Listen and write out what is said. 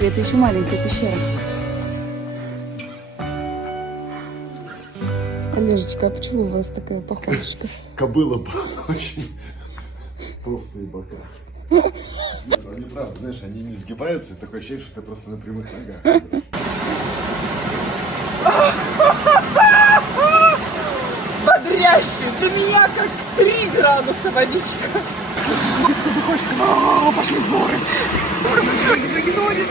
принципе, это еще маленькая пещера. Олежечка, а почему у вас такая походочка? Кобыла была очень толстые бока. Нет, они правда, знаешь, они не сгибаются, и такое ощущение, что ты просто на прямых ногах. Бодрящий! Для меня как 3 градуса водичка. Кто хочет, пошли в горы. Горы, ноги звонят.